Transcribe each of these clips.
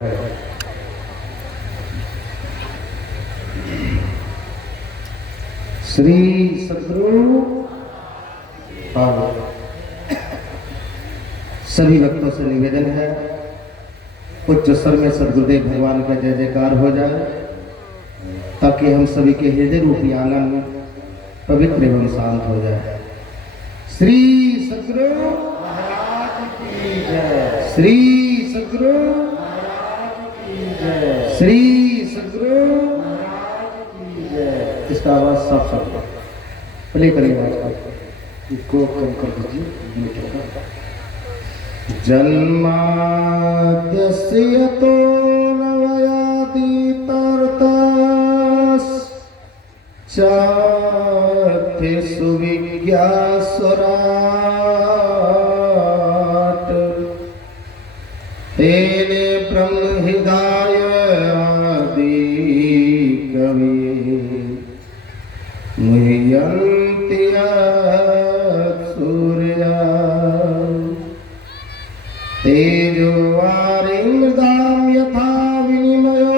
श्री सद्गुरु सभी भक्तों से निवेदन है, उच्च स्वर में सद्गुरुदेव भगवान का जय जयकार हो जाए ताकि हम सभी के हृदय रूपी आनंद पवित्र एवं शांत हो जाए। श्री सद्गुरु महाराज की जय। श्री सद्गुरु महाराज की जय। श्री सद्गुरु महाराज की जय। इसका आवाज साफ साफ प्ले करिए। आवाज इसको कम कर दीजिए। जन्माद्यस्य तो नवयाति तर्तास चाथे सुविज्ञा स्वराट तेने ब्रह्म हृदय आदि कवि मुह्यन्ति सूर्या तेजो वारिमृदां यथा विनिमयो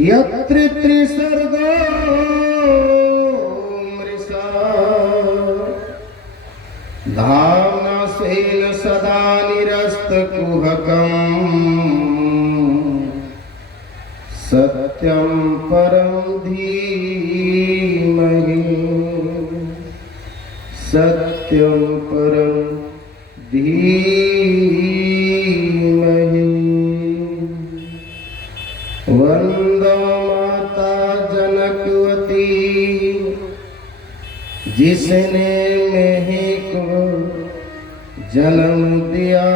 यत्र त्रिसर्गो मृषा धाम्ना स्वेन सदा निरस्तकुहकम् सत्यं परं धीमहि सत्यं परं धीमहि। वंदो माता जनकवती जिसने मेहि को जन्म दिया।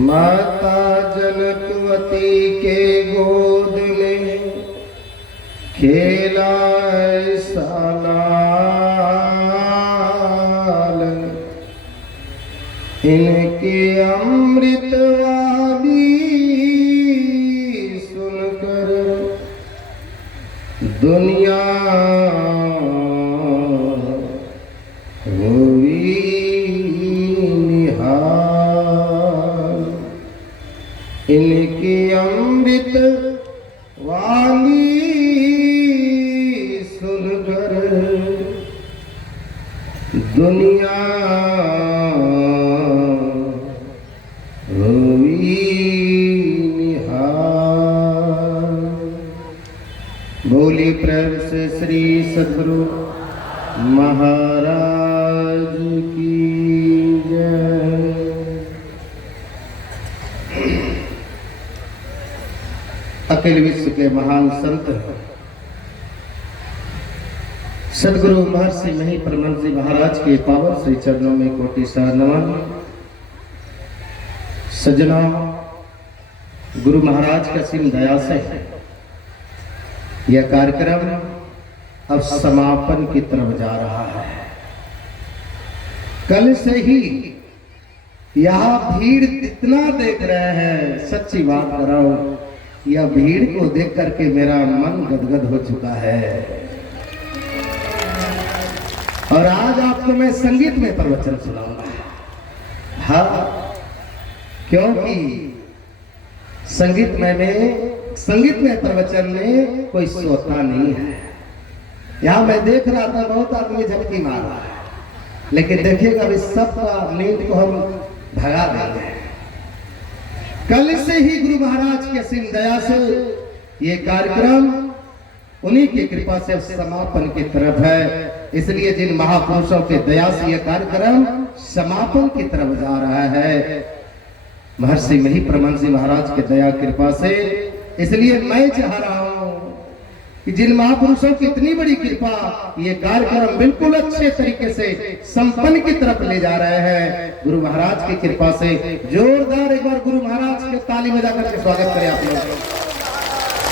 माता जनकवती के गोद में खेला ऐसा लाल, इनकी अमृत वाणी सुनकर दुनिया हुई निहाल। इनकी अमृत वाणी सुनकर दुनिया हुई निहाल। बोली प्रेम से श्री सद्गुरु महाराज की जय। अखिल विश्व के महान संत सद्गुरु महर्षि मही परमहंस जी महाराज के पावन श्री चरणों में कोटि सा नमन। सज्जना, गुरु महाराज का सिम दया से यह कार्यक्रम अब समापन की तरफ जा रहा है। कल से ही यहाँ भीड़ इतना देख रहे हैं, सच्ची बात कराओ, यह भीड़ को देख करके मेरा मन गदगद हो चुका है। और आज आपको मैं संगीत में प्रवचन सुनाऊंगा। हाँ, क्योंकि संगीत में प्रवचन में कोई श्रोता नहीं है। यहाँ मैं देख रहा था बहुत आदमी झपकी मार रहा है, लेकिन देखिएगा अभी सबका नींद को हम भगा देंगे। कल से ही गुरु महाराज की असीम दया से ये कार्यक्रम उन्हीं की कृपा से समापन की तरफ है। इसलिए जिन महापुरुषों के दया से यह कार्यक्रम समापन की तरफ जा रहा है, महर्षि मही परमहंस जी महाराज के दया कृपा से। इसलिए मैं चाह रहा हूं कि जिन महापुरुषों की इतनी बड़ी कृपा, ये कार्यक्रम बिल्कुल अच्छे तरीके से संपन्न की तरफ ले जा रहे हैं गुरु महाराज की कृपा से। जोरदार एक बार गुरु महाराज के ताली बजा करके स्वागत करें आप लोग।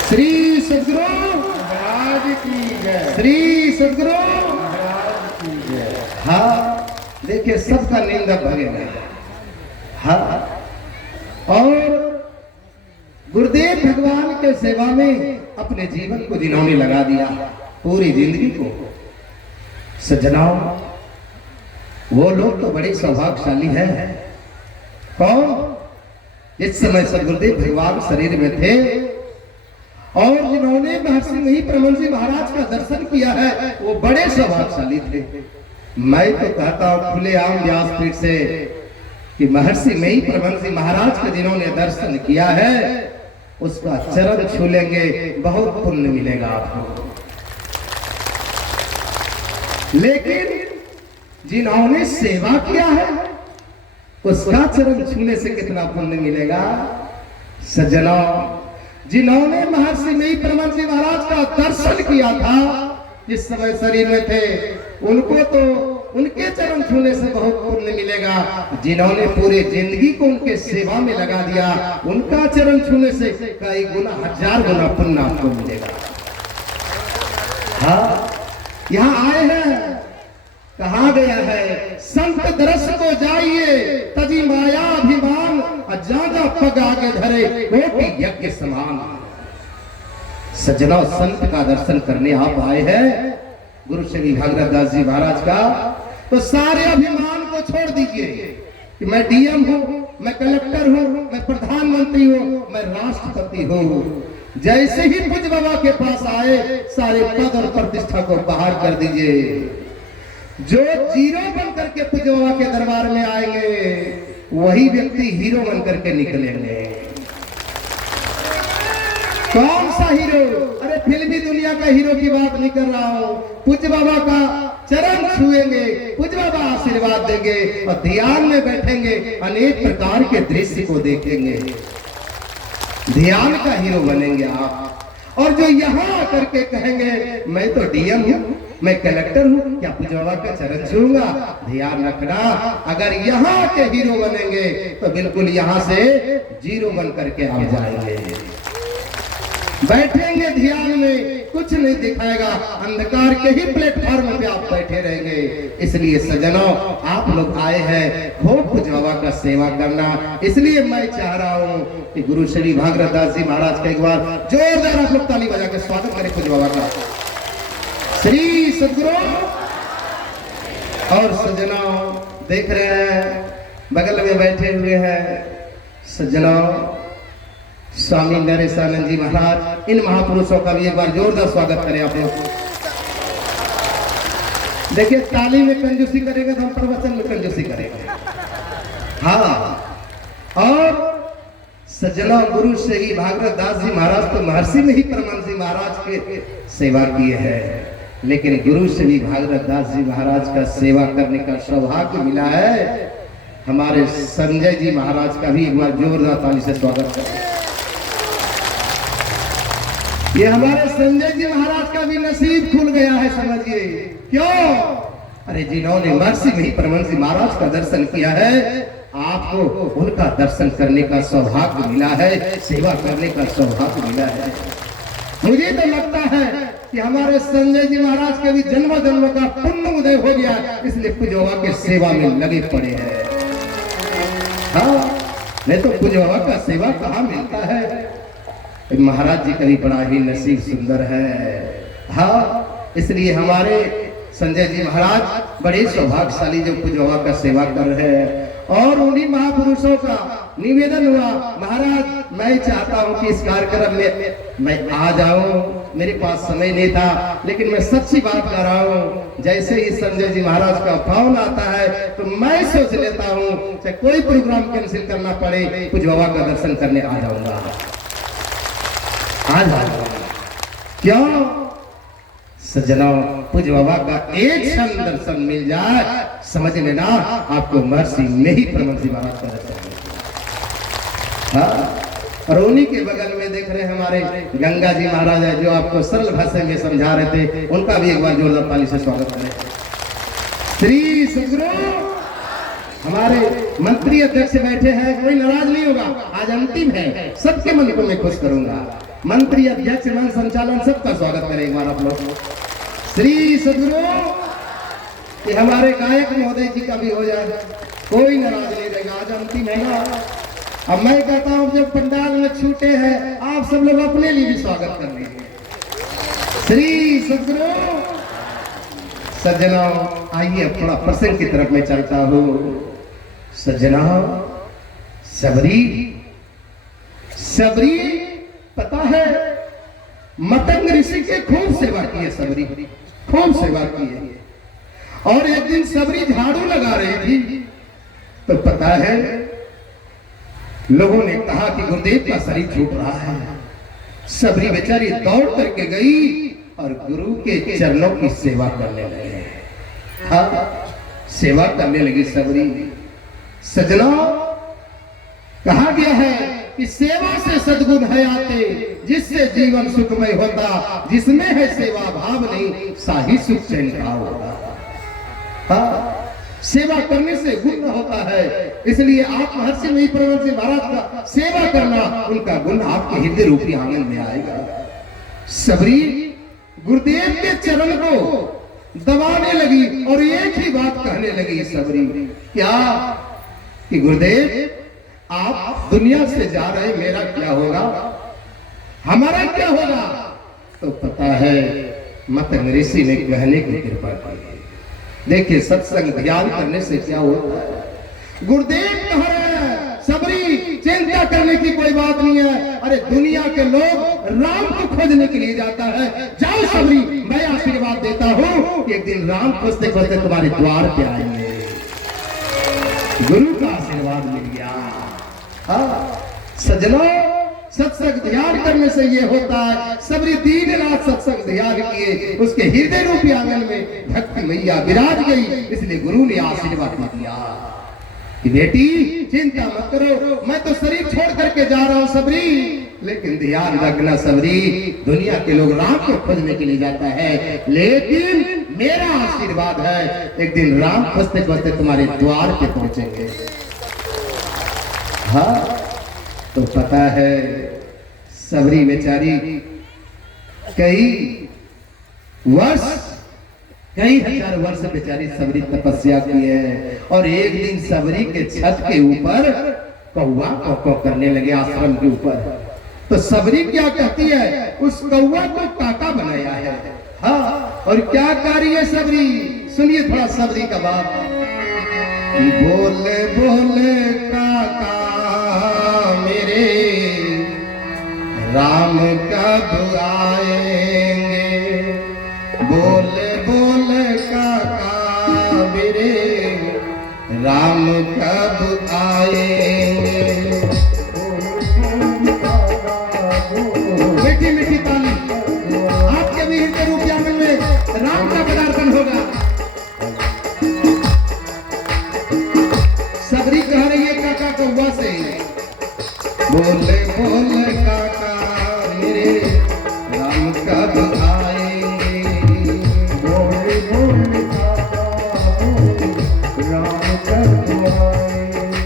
श्री सद्गुरु महाराज की जय। श्री सद्गुरु महाराज की जय। हाँ, देखिए सबका नींद अब भगेगा। हाँ, और गुरुदेव भगवान के सेवा में अपने जीवन को जिन्होंने लगा दिया, पूरी जिंदगी को। सज्जनाओ, वो लोग तो बड़े सौभाग्यशाली हैं। कौन? इस समय सदगुरुदेव भगवान शरीर में थे और जिन्होंने महर्षि नहीं परमहंस जी महाराज का दर्शन किया है वो बड़े सौभाग्यशाली थे। मैं तो कहता हूं खुलेआम व्यासपीठ से कि महर्षि नहीं परमहंस जी महाराज का जिन्होंने दर्शन किया है उसका चरण छू लेंगे, बहुत पुण्य मिलेगा आपको। लेकिन जिन्होंने सेवा किया है उसका चरण छूने से कितना पुण्य मिलेगा? सज्जनों, जिन्होंने महर्षि नहीं परमहंस जी महाराज का दर्शन किया था जिस समय शरीर में थे, उनको तो उनके चरण छूने से बहुत पुण्य मिलेगा। जिन्होंने पूरे जिंदगी को उनके सेवा में लगा दिया, उनका चरण छूने से कई गुना, 1000 गुना पुण्य आपको मिलेगा। हाँ, यहाँ आए हैं, कहा गया है संत दरस को जाइए तजी माया अभिमान, ज्यादा पग आगे धरे कोटि यज्ञ समान। सज्जनों, संत का दर्शन करने आप आए हैं गुरु श्री भागवत दास जी महाराज का, तो सारे अभिमान को छोड़ दीजिए कि मैं डीएम हूं, मैं कलेक्टर हूं, मैं प्रधानमंत्री हूं, मैं राष्ट्रपति हूं। जैसे ही पूज्य बाबा के पास आए सारे पद और प्रतिष्ठा को बाहर कर दीजिए। जो जीरो बन करके पूज्य बाबा के दरबार में आएंगे वही व्यक्ति हीरो बन करके निकलेंगे। कौन सा हीरो? अरे फिल्मी दुनिया का हीरो की बात नहीं कर रहा हूं। पूज्य बाबा का चरण छुएंगे, पूज्य बाबा आशीर्वाद देंगे और ध्यान में बैठेंगे, अनेक प्रकार के दृश्य को देखेंगे, ध्यान का हीरो बनेंगे आप। और जो यहाँ आकर के कहेंगे मैं तो डीएम हूं, मैं कलेक्टर हूं, क्या पूज्य बाबा का चरण छूंगा? ध्यान रखना, अगर यहाँ के हीरो बनेंगे तो बिल्कुल यहाँ से जीरो बन करके आप जाएंगे। बैठेंगे ध्यान में, कुछ नहीं दिखाएगा, अंधकार के ही प्लेटफॉर्म पे आप बैठे रहेंगे। इसलिए सज्जनों, आप लोग आए हैं खूब पूज्य बाबा का सेवा करना। इसलिए मैं चाह रहा हूं कि गुरु श्री भागवत दास जी महाराज का एक बार जोरदार आप लोग ताली बजा के स्वागत करें पूज्य बाबा का। श्री सद्गुरु। और सज्जनों, देख रहे हैं बगल में बैठे हुए हैं सज्जनों स्वामी नरेशानंद जी महाराज। इन महापुरुषों का भी एक बार जोरदार स्वागत करें आप लोग। देखिए, ताली में कंजूसी करेंगे तो हम प्रवचन में कंजूसी करेंगे। हाँ, और सज्जनों, गुरु श्री भागवत दास जी महाराज तो महर्षि में ही परमहंस जी महाराज के सेवा किए हैं, लेकिन गुरु श्री भागवत दास जी महाराज का सेवा करने का सौभाग्य मिला है। हमारे संजय जी महाराज का भी एक बार जोरदार ताली से स्वागत करें। ये हमारे संजय जी महाराज का भी नसीब खुल गया है, समझिए क्यों? अरे जिन्होंने महर्षि में ही परमहंस जी महाराज का दर्शन किया है, आपको उनका दर्शन करने का सौभाग्य मिला है, सेवा करने का सौभाग्य मिला है। मुझे तो लगता है कि हमारे संजय जी महाराज के भी जन्म जन्म का पुण्य उदय हो गया, इसलिए पूज्य बाबा के सेवा में लगे पड़े हैं। हाँ, नहीं तो पूज्य बाबा का सेवा कहाँ मिलता है? महाराज जी का भी बड़ा ही नसीब सुंदर है। हाँ, इसलिए हमारे संजय जी महाराज बड़े सौभाग्यशाली जो पूज्य बाबा का सेवा कर रहे हैं। और उन्हीं महापुरुषों का निवेदन हुआ, महाराज मैं चाहता हूं कि इस कार्यक्रम में मैं आ जाऊं, मेरे पास समय नहीं था, लेकिन मैं सच्ची बात कर रहा हूं, जैसे ही संजय जी महाराज का फोन आता है तो मैं सोच लेता हूं चाहे कोई प्रोग्राम कैंसिल करना पड़े, पूज्य बाबा का दर्शन करने आ जाऊंगा, आ जाऊंगा। क्यों? सज्जनों, पूज्य बाबा का एक क्षण दर्शन मिल जाए, समझ लेना आपको महर्षि में ही परमहंस जी महाराज का दर्शन मिलेगा। और उन्हीं के बगल में देख रहे हैं हमारे गंगा जी महाराज है, जो आपको सरल भाषा में समझा रहे थे, उनका भी एक बार जोरदार ताली से स्वागत करें। श्री सद्गुरु। हमारे मंत्री अध्यक्ष बैठे हैं, कोई नाराज नहीं होगा, आज अंतिम है, सबके मन को मैं खुश करूंगा। मंत्री अध्यक्ष, मन संचालन, सबका स्वागत करें एक बार आप लोग। श्री सद्गुरु। कि हमारे गायक महोदय जी का भी हो जाए, कोई नाराज नहीं रहेगा, आज अंतिम है ना। अब मैं कहता हूं जब पंडाल में छूटे हैं, आप सब लोग अपने लिए भी स्वागत कर लीजिए। श्री सद्गुरु। सज्जनों, आइए अब थोड़ा प्रसंग की तरफ में चलता हूं। सज्जनों, सबरी सबरी पता है, मतंग ऋषि के खूब सेवा की है। सबरी खूब सेवा की है। और एक दिन सबरी झाड़ू लगा रही थी तो पता है लोगों ने कहा कि गुरुदेव का शरीर छूट रहा है। सबरी बेचारी दौड़ करके गई और गुरु के चरणों की सेवा करने लगी। हाँ, सेवा करने लगी सबरी। सज्जनों, कहा गया है कि सेवा से सद्गुण है आते, जिससे जीवन सुखमय होता, जिसमें है सेवा भाव नहीं, साही सुख चैन का होता। हाँ, सेवा करने से गुण होता है। इसलिए आप महर्षि मही परमहंस जी महाराज का सेवा करना, उनका गुण आपके हृदय रूपी आंगन में आएगा। सबरी गुरुदेव के चरण को दबाने लगी और एक ही बात कहने लगी सबरी, क्या कि गुरुदेव आप दुनिया से जा रहे, मेरा क्या होगा, हमारा क्या होगा। तो पता है मतंग ऋषि ने कहने की कृपा की। देखिए, सत्संग ध्यान करने से क्या होता है। गुरुदेव कह रहे हैं, सबरी चिंता करने की कोई बात नहीं है। अरे दुनिया के लोग राम को खोजने के लिए जाता है। जाओ सबरी, मैं आशीर्वाद देता हूँ कि एक दिन राम खोजते खोजते तुम्हारे द्वार पे आएंगे। गुरु का आशीर्वाद मिल गया। हाँ सज्जनों, सत्संग ध्यान करने से ये होता है। सबरी दिन रात सत्संग ध्यान किए, उसके हृदय रूपी आंगन में भक्ति मैया विराज गई। इसलिए गुरु ने आशीर्वाद दे दिया कि बेटी चिंता मत करो, मैं तो शरीर छोड़ करके जा रहा हूं सबरी, लेकिन ध्यान रखना सबरी, दुनिया के लोग राम को खोजने के लिए जाता है, लेकिन मेरा आशीर्वाद है एक दिन राम खोजते खोजते तुम्हारे द्वार पे पहुंचेंगे। हाँ, तो पता है सबरी बेचारी कई हजार वर्ष बेचारी सबरी तपस्या की है। और एक दिन सबरी के छत के ऊपर कौवा कौ करने लगे आश्रम के ऊपर। तो सबरी क्या कहती है, उस कौवा को काका बनाया है। हाँ, और क्या कार्य सबरी, सुनिए थोड़ा सबरी का बात। बोले बोले काका मेरे राम कब आएंगे, बोले बोले काका मेरे राम कब आएंगे। मीठी मीठी ताली आपके भी हृदय रूपी आंगन में राम का पदार्पण होगा। सबरी कह रही है काका कौवा से, बोले बोले काका मेरे राम कब आएंगे, बोले बोले काका राम कब आएंगे।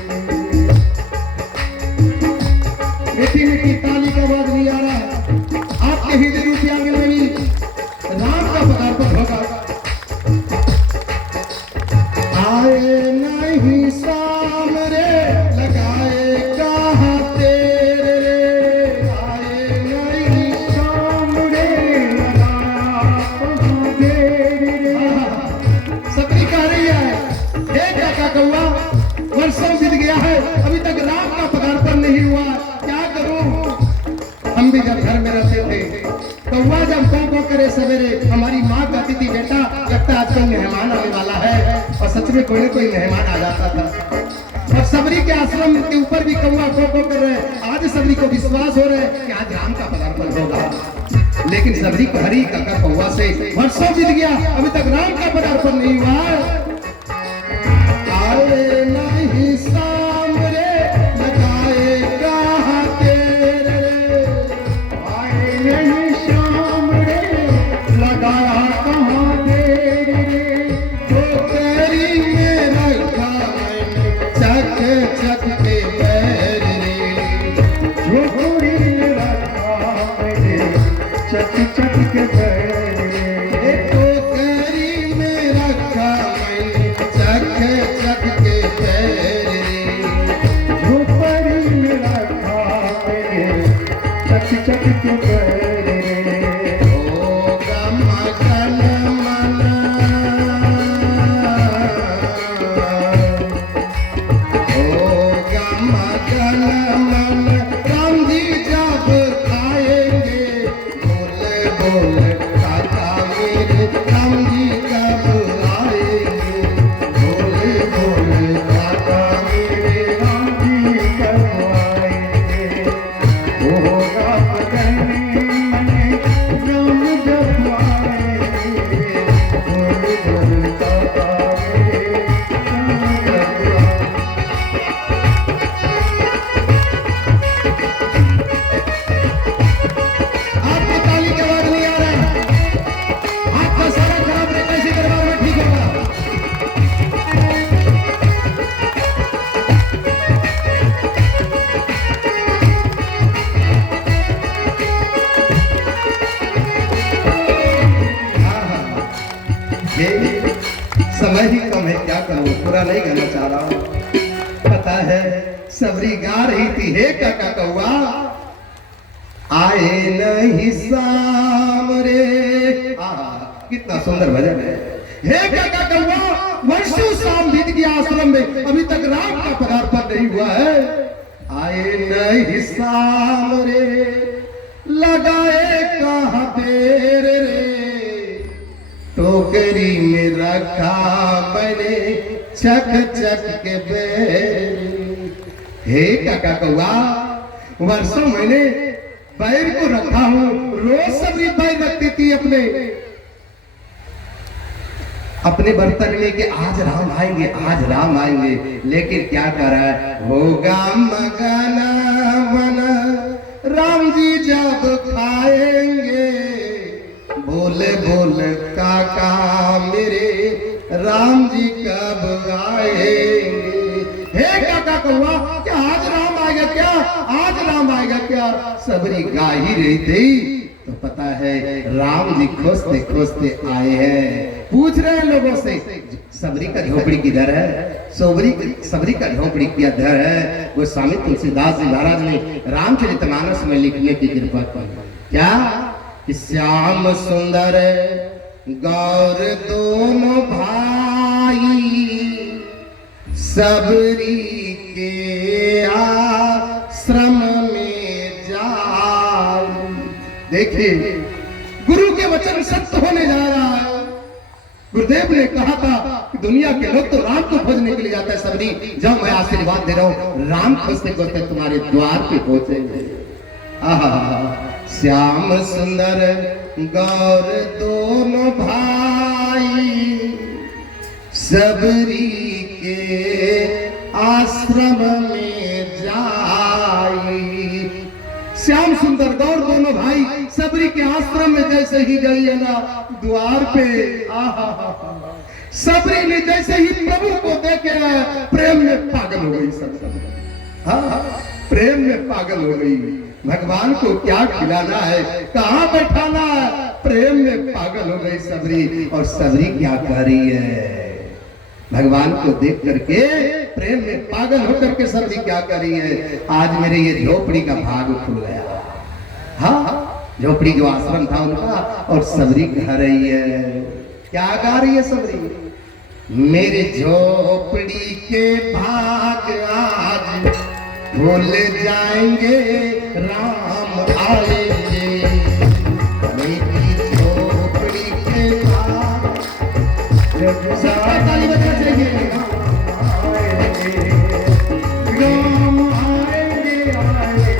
मीठी मीठी ताली का आवाज नहीं आ रहा, आपके हृदय रूपी आंगन में भी राम का पदार्पण होगा। आए नहीं सामने लगाए कहाँ तेरे, आए नहीं सामने लगाया कहाँ तेरे। सबरी कह रही है, हे काका कौवा, वर्षों बीत गया है, अभी तक राम का पदार्पण नहीं हुआ, क्या करूं। हम भी जब घर में रहते थे, कौवा जब कौ करे सवेरे, हमारी माँ कहती थी बेटा लगता आजकल मेहमान आने वाला है, और सच में कोई न कोई मेहमान आ जाता था। और सबरी के आश्रम के ऊपर भी कौवा को कर रहे। आज सबरी को विश्वास हो रहा है कि आज राम का पदार्पण होगा, लेकिन सबरी कह रही काका कौवा से, वर्षों बीत गया अभी तक राम का पदार्पण नहीं हुआ। आए नहीं सामने लगाए कहाँ तेरे, आए नहीं सामने लगाया कहाँ तेरे, तो तेरी में रखा चक चक के पैर रे, जो गोरी में रखा चक चक के पैर रे, तो तेरी में रखा चक चक के पैर रे, जो परी में रखा चक चक के पैर रे। ओ गम गन मन है क्या करूं, पूरा नहीं गाना चाह रहा हूं। पता है सबरी गा रही थी, हे काका कौआ आए नहीं शाम रे। कितना सुंदर भजन है। हे काका कौआ वर्षों शाम बीत गया आश्रम में, अभी तक राम का पदार्पण नहीं हुआ है। आए नहीं शाम रे, लगाए कहाँ देर रे, टोकरी में रखा मैंने चक चक के बेर। हे काका कौआ वर्षों मैंने बैर को रखा हूं, रोज सबरी बैर रखती थी अपने बर्तन में कि आज राम आएंगे, आज राम आएंगे। लेकिन क्या कर रहा है, होगा मगना बना राम जी जब खाएंगे, बोले बोले काका मेरे राम जी कब आएंगे। हे काका कौआ क्या आज राम आएगा क्या, आज राम आएगा क्या। सबरी गा ही रही थी तो पता है राम जी खोजते खोजते आए हैं। पूछ रहे हैं लोगों से सबरी का झोपड़ी किधर है, सबरी का झोपड़ी किधर है। वो स्वामी तुलसीदास जी महाराज ने रामचरितमानस में लिखने की कृपा की। क्या कि श्याम सुंदर गौर दोनों भाई, सबरी के आश्रम में जाओ। देखिए गुरु के वचन सत्य होने जा रहा है। गुरुदेव ने कहा था कि दुनिया के लोग तो राम को खोजने के लिए जाता है, सबरी जब मैं आशीर्वाद दे रहा हूं राम खोजते खोजते तुम्हारे द्वार पे पहुंचेंगे। श्याम सुंदर गौर दोनों भाई, सबरी के आश्रम में जाई। श्याम सुंदर गौर दोनों भाई सबरी के आश्रम में जैसे ही गई है ना द्वार पे, सबरी ने जैसे ही प्रभु को देखे प्रेम में पागल हो गई। सब प्रेम में पागल हो गई। भगवान को क्या खिलाना है, कहाँ बैठाना है, प्रेम में पागल हो गई सबरी। और सबरी क्या कह रही है, भगवान को देख करके प्रेम में पागल होकर के सबरी क्या कर रही है, आज मेरे ये झोपड़ी का भाग खुल गया। हाँ झोपड़ी जो आश्रम था उनका, और सबरी कह रही है, क्या गा रही है सबरी, मेरे झोपड़ी के भाग आज भूल जाएंगे राम आएंगे। मेरी झोपड़ी के भाग सबका ताली बजना चाहिए। राम आएंगे आएंगे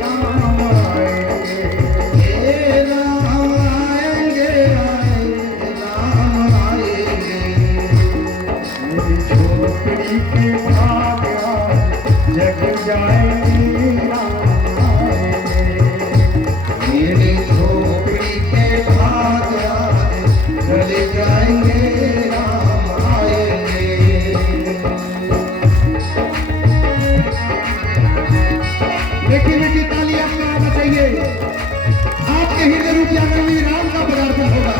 राम आएंगे, राम आएंगे आएंगे राम आएंगे। मेरी झोपड़ी के भाग जग जाएंगे राम आएंगे। मेरी झोपड़ी के भाग चले जाएंगे राम आएंगे। देखिए बेटी ताली आपको आना चाहिए, आपके हृदय रूपी आंगन में राम का पदार्पण होगा।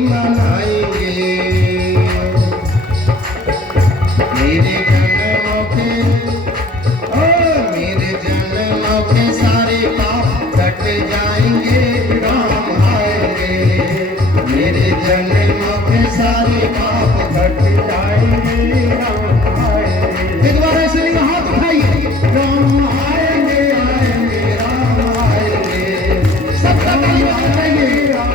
मनाएंगे। मेरे जन्मों के मेरे जन्मों के सारे पाप कट जाएंगे, राम आएंगे। मेरे जन्मों के सारे पाप कट जाएंगे, राम आएंगे। एक बार ऐसे ही हाथ उठाइए, राम आएंगे आएंगे राम आएंगे। सबका तालियां बजाइए, राम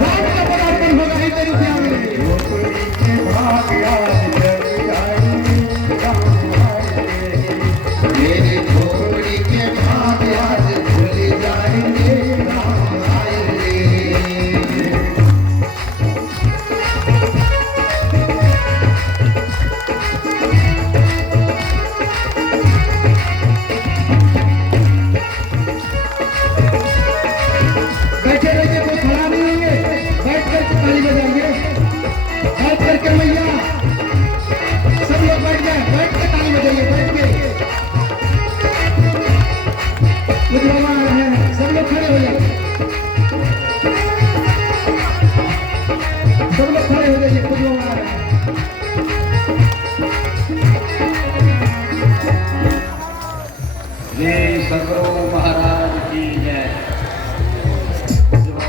का पराक्रम होगा ही तेरी दुनिया में। झोपड़ी के भाग आज जग जाएंगे, राम आएंगे। मेरे झोपड़ी के भाग आज खुल जाएंगे, राम आएंगे। बैठे रहिए, कोई खड़ा नहीं होंगे, बैठ करके ताली बजाइए। बैठ करके मैया सब लोग बैठ जाए, बैठ के ताली बजाइए, बैठ के। कुछ लोग आ रहे हैं, सब लोग खड़े हो जाइए, सब लोग खड़े हो जाइए, कुछ लोग आ रहे हैं। जय सदगुरु महाराज की जय।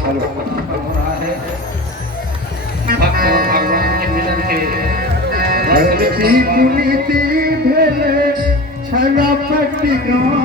हो रहा है भक्त और भगवान के मिलन के धरती पुनीति भेले छला पट्टी गाँव।